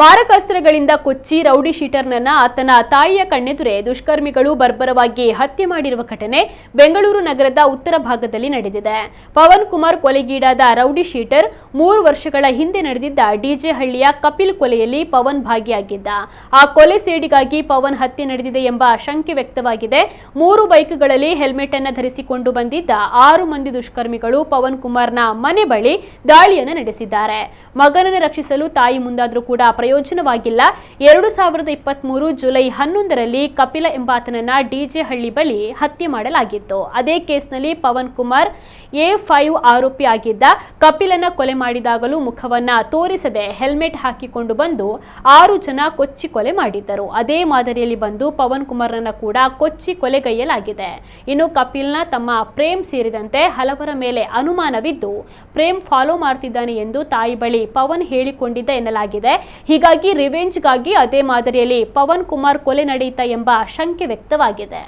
ಮಾರಕಾಸ್ತ್ರಗಳಿಂದ ಕೊಚ್ಚಿ rowdy ಶೀಟರ್ನನ್ನ ಆತನ ತಾಯಿಯ ಕಣ್ಣೆದುರೇ ದುಷ್ಕರ್ಮಿಗಳು ಬರ್ಬರವಾಗಿ ಹತ್ಯೆ ಮಾಡಿರುವ ಘಟನೆ ಬೆಂಗಳೂರು ನಗರದ ಉತ್ತರ ಭಾಗದಲ್ಲಿ ನಡೆದಿದೆ. ಪವನ್ ಕುಮಾರ್ ಕೊಲೆಗೀಡಾದ ರೌಡಿ ಶೀಟರ್ 3 ವರ್ಷಗಳ ಹಿಂದೆ ನಡೆದಿದ್ದ ಡಿಜೆ ಹಳ್ಳಿಯ ಕಪಿಲ್ ಕೊಲೆಯಲ್ಲಿ ಪವನ್ ಭಾಗಿಯಾಗಿದ್ದ. ಆ ಕೊಲೆ ಸೇಡಿಗಾಗಿ ಪವನ್ ಹತ್ಯೆ ನಡೆದಿದೆ ಎಂಬ ಶಂಕೆ ವ್ಯಕ್ತವಾಗಿದೆ. 3 ಬೈಕ್ಗಳಲ್ಲಿ ಹೆಲ್ಮೆಟ್ ಅನ್ನು ಧರಿಸಿಕೊಂಡು ಬಂದಿದ್ದ 6 ಮಂದಿ ದುಷ್ಕರ್ಮಿಗಳು ಪವನ್ ಕುಮಾರ್ನ ಮನೆ ಬಳಿ ದಾಳಿಯನ್ನು ನಡೆಸಿದ್ದಾರೆ. ಮಗನನ್ನು ರಕ್ಷಿಸಲು ತಾಯಿ ಮುಂದಾದರೂ ಕೂಡ ಪ್ರಯೋಜನವಾಗಿಲ್ಲ. 2023 ಜುಲೈ 11ರಲ್ಲಿ ಕಪಿಲ ಎಂಬಾತನನ್ನ ಡಿಜೆ ಹಳ್ಳಿ ಬಳಿ ಹತ್ಯೆ ಮಾಡಲಾಗಿತ್ತು. ಅದೇ ಕೇಸ್ನಲ್ಲಿ ಪವನ್ ಕುಮಾರ್ A5 ಆರೋಪಿ ಆಗಿದ್ದ. ಕಪಿಲನ ಕೊಲೆ ಮಾಡಿದಾಗಲೂ ಮುಖವನ್ನ ತೋರಿಸದೆ ಹೆಲ್ಮೆಟ್ ಹಾಕಿಕೊಂಡು ಬಂದು 6 ಜನ ಕೊಚ್ಚಿ ಕೊಲೆ ಮಾಡಿದ್ದರು. ಅದೇ ಮಾದರಿಯಲ್ಲಿ ಬಂದು ಪವನ್ ಕುಮಾರ್ನನ್ನ ಕೂಡ ಕೊಚ್ಚಿ ಕೊಲೆಗೈಯಲಾಗಿದೆ. ಇನ್ನು ಕಪಿಲ್ನ ತಮ್ಮ ಪ್ರೇಮ್ ಸೇರಿದಂತೆ ಹಲವರ ಮೇಲೆ ಅನುಮಾನವಿದ್ದು ಪ್ರೇಮ್ ಫಾಲೋ ಮಾಡ್ತಿದ್ದಾನೆ ಎಂದು ತಾಯಿ ಬಳಿ ಪವನ್ ಹೇಳಿಕೊಂಡಿದ್ದ ಎನ್ನಲಾಗಿದೆ. ಹೀಗಾಗಿ ರಿವೆಂಜ್ಗಾಗಿ ಅದೇ ಮಾದರಿಯಲ್ಲಿ ಪವನ್ ಕುಮಾರ್ ಕೊಲೆ ನಡೆಯಿತಾ ಎಂಬ ಶಂಕೆ ವ್ಯಕ್ತವಾಗಿದೆ.